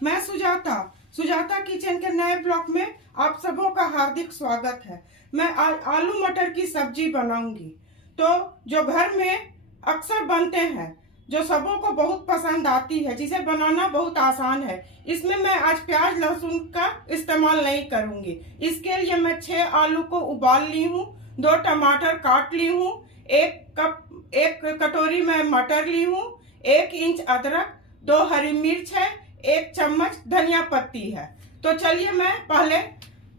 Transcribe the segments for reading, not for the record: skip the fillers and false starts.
मैं सुजाता सुजाता किचन के नए ब्लॉग में आप सबों का हार्दिक स्वागत है। मैं आलू मटर की सब्जी बनाऊंगी। तो जो घर में अक्सर बनते हैं, जो सबों को बहुत पसंद आती है, जिसे बनाना बहुत आसान है। इसमें मैं आज प्याज लहसुन का इस्तेमाल नहीं करूंगी। इसके लिए मैं 6 आलू को उबाल ली हूँ, 2 टमाटर काट ली हूँ, 1 कटोरी में मटर ली हूँ, 1 इंच अदरक, 2 हरी मिर्च है, 1 चम्मच धनिया पत्ती है। तो चलिए मैं पहले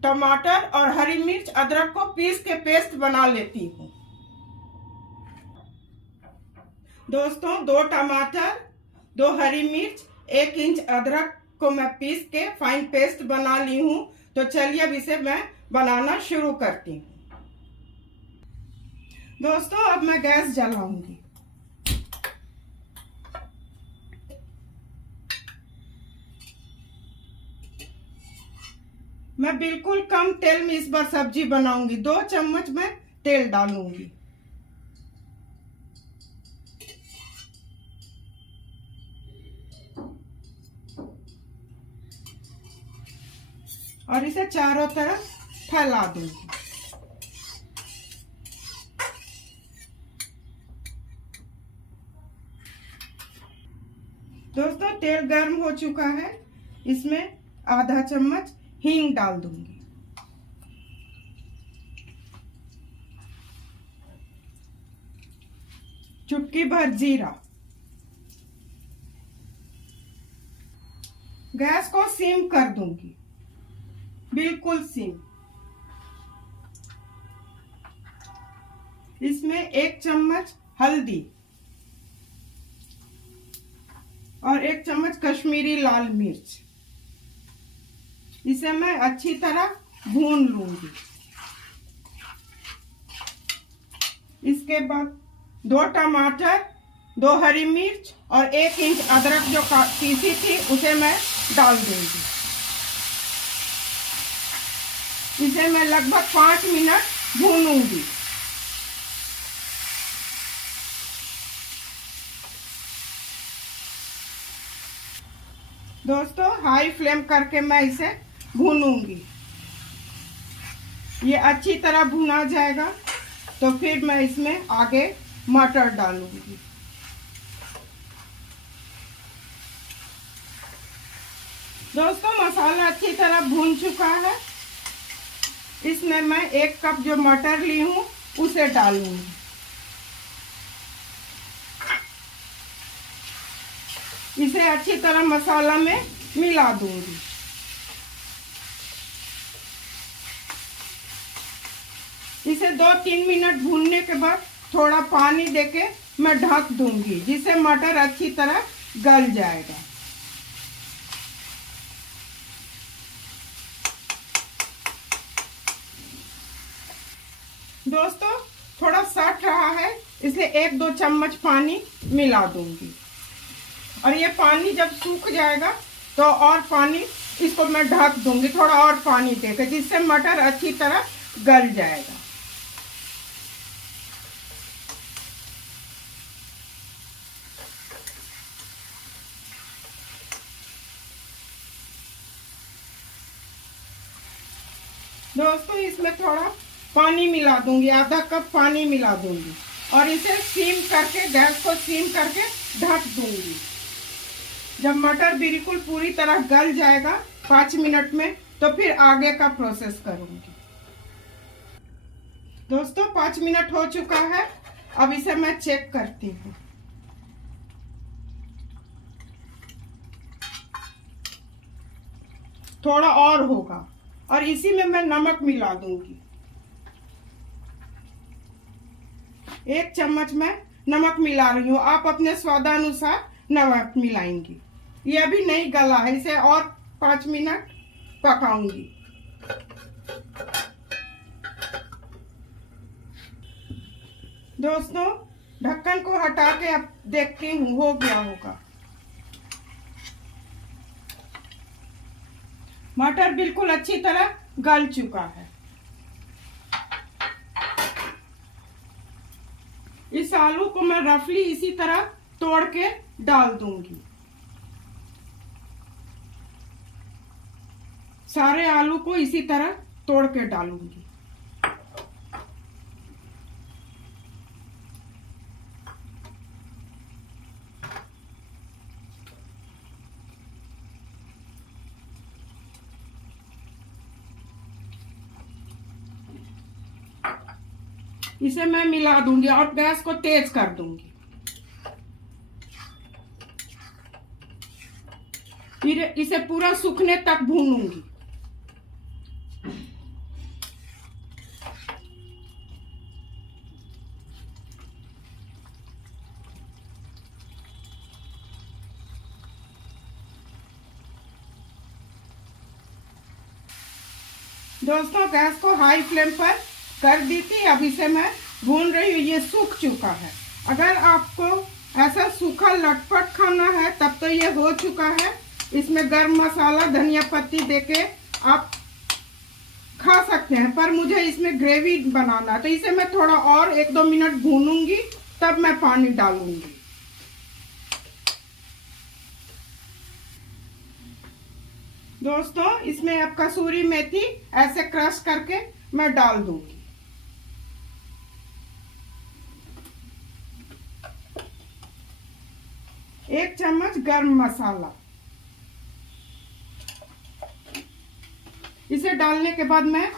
टमाटर और हरी मिर्च अदरक को पीस के पेस्ट बना लेती हूँ। दोस्तों 2 टमाटर, 2 हरी मिर्च, 1 इंच अदरक को मैं पीस के फाइन पेस्ट बना ली हूँ। तो चलिए अब इसे मैं बनाना शुरू करती हूँ। दोस्तों अब मैं गैस जलाऊंगी। मैं बिल्कुल कम तेल में इस बार सब्जी बनाऊंगी। 2 चम्मच मैं तेल डालूंगी। और इसे चारों तरफ फैला दूंगी। दोस्तों तेल गर्म हो चुका है। इसमें आधा चम्मच हींग डाल दूंगी। चुटकी भर जीरा। गैस को सिम कर दूंगी, बिल्कुल सिम। इसमें 1 चम्मच हल्दी और 1 चम्मच कश्मीरी लाल मिर्च। इसे मैं अच्छी तरह भून लूंगी। इसके बाद 2 टमाटर, 2 हरी मिर्च और 1 इंच अदरक जो पीसी थी उसे मैं डाल दूंगी। इसे मैं लगभग 5 मिनट भूनूंगी। दोस्तों हाई फ्लेम करके मैं इसे भूनूंगी। ये अच्छी तरह भुना जाएगा तो फिर मैं इसमें आगे मटर डालूंगी। दोस्तों मसाला अच्छी तरह भून चुका है। इसमें मैं 1 कप जो मटर ली हूँ उसे डालूंगी। इसे अच्छी तरह मसाला में मिला दूंगी। इसे 2-3 मिनट भूनने के बाद थोड़ा पानी देके मैं ढक दूंगी, जिससे मटर अच्छी तरह गल जाएगा। दोस्तों थोड़ा सट रहा है, इसलिए 1-2 चम्मच पानी मिला दूंगी। और ये पानी जब सूख जाएगा तो और पानी इसको मैं ढक दूंगी, थोड़ा और पानी देकर, जिससे मटर अच्छी तरह गल जाएगा। दोस्तों इसमें थोड़ा पानी मिला दूंगी, आधा कप पानी मिला दूंगी और इसे सीम करके, गैस को सीम करके ढक दूंगी। जब मटर बिल्कुल पूरी तरह गल जाएगा 5 मिनट में, तो फिर आगे का प्रोसेस करूंगी। दोस्तों 5 मिनट हो चुका है। अब इसे मैं चेक करती हूँ। थोड़ा और होगा और इसी में मैं नमक मिला दूंगी। 1 चम्मच मैं नमक मिला रही हूँ। आप अपने स्वादानुसार नमक मिलाएंगी। ये अभी नहीं गला है, इसे और 5 मिनट पकाऊंगी। दोस्तों ढक्कन को हटा के अब देखती हूँ हो गया होगा। मटर बिल्कुल अच्छी तरह गल चुका है। इस आलू को मैं रफली इसी तरह तोड़ के डाल दूंगी। सारे आलू को इसी तरह तोड़ के डालूंगी। इसे मैं मिला दूंगी और गैस को तेज कर दूंगी। फिर इसे पूरा सूखने तक भूनूंगी। दोस्तों गैस को हाई फ्लेम पर कर दी थी। अब इसे मैं भून रही हूँ। ये सूख चुका है। अगर आपको ऐसा सूखा लटपट खाना है तब तो ये हो चुका है। इसमें गरम मसाला धनिया पत्ती देके आप खा सकते हैं, पर मुझे इसमें ग्रेवी बनाना है तो इसे मैं थोड़ा और 1-2 मिनट भूनूंगी, तब मैं पानी डालूंगी। दोस्तों इसमें अब कसूरी मेथी ऐसे क्रश करके मैं डाल दूंगी। एक चम्मच गरम मसाला। इसे डालने के बाद मैं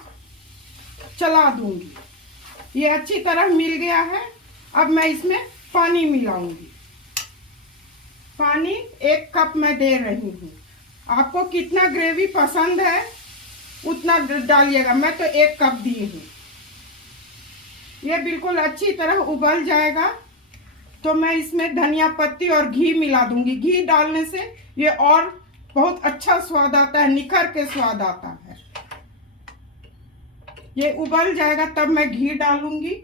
चला दूंगी। ये अच्छी तरह मिल गया है। अब मैं इसमें पानी मिलाऊंगी। पानी 1 कप मैं दे रही हूँ। आपको कितना ग्रेवी पसंद है उतना डालिएगा। मैं तो 1 कप दी हूँ। ये बिल्कुल अच्छी तरह उबल जाएगा तो मैं इसमें धनिया पत्ती और घी मिला दूंगी। घी डालने से ये और बहुत अच्छा स्वाद आता है, निखर के स्वाद आता है। ये उबल जाएगा तब मैं घी डालूंगी।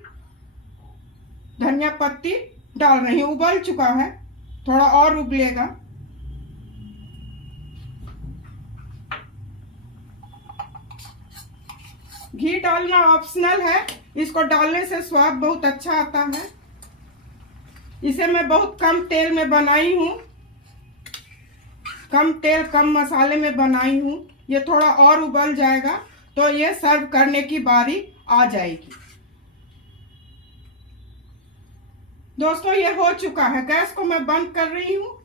धनिया पत्ती डाल रही हूँ। उबल चुका है, थोड़ा और उबलेगा। घी डालना ऑप्शनल है। इसको डालने से स्वाद बहुत अच्छा आता है। इसे मैं बहुत कम तेल में बनाई हूँ। कम तेल कम मसाले में बनाई हूँ। ये थोड़ा और उबल जाएगा तो ये सर्व करने की बारी आ जाएगी। दोस्तों ये हो चुका है। गैस को मैं बंद कर रही हूँ।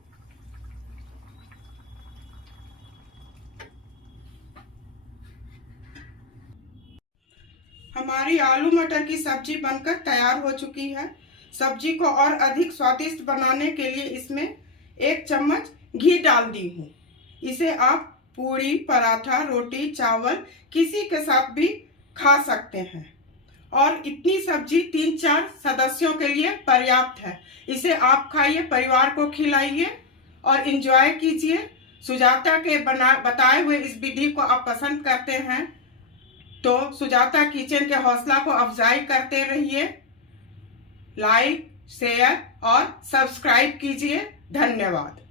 हमारी आलू मटर की सब्जी बनकर तैयार हो चुकी है। सब्जी को और अधिक स्वादिष्ट बनाने के लिए इसमें 1 चम्मच घी डाल दी हूँ। इसे आप पूरी, पराठा, रोटी, चावल किसी के साथ भी खा सकते हैं और इतनी सब्जी 3-4 सदस्यों के लिए पर्याप्त है। इसे आप खाइए, परिवार को खिलाइए और एंजॉय कीजिए। सुजाता के बताए हुए इस विधि को आप पसंद करते हैं तो सुजाता किचन के हौसला को अफजाई करते रहिए। लाइक, शेयर और सब्सक्राइब कीजिए। धन्यवाद।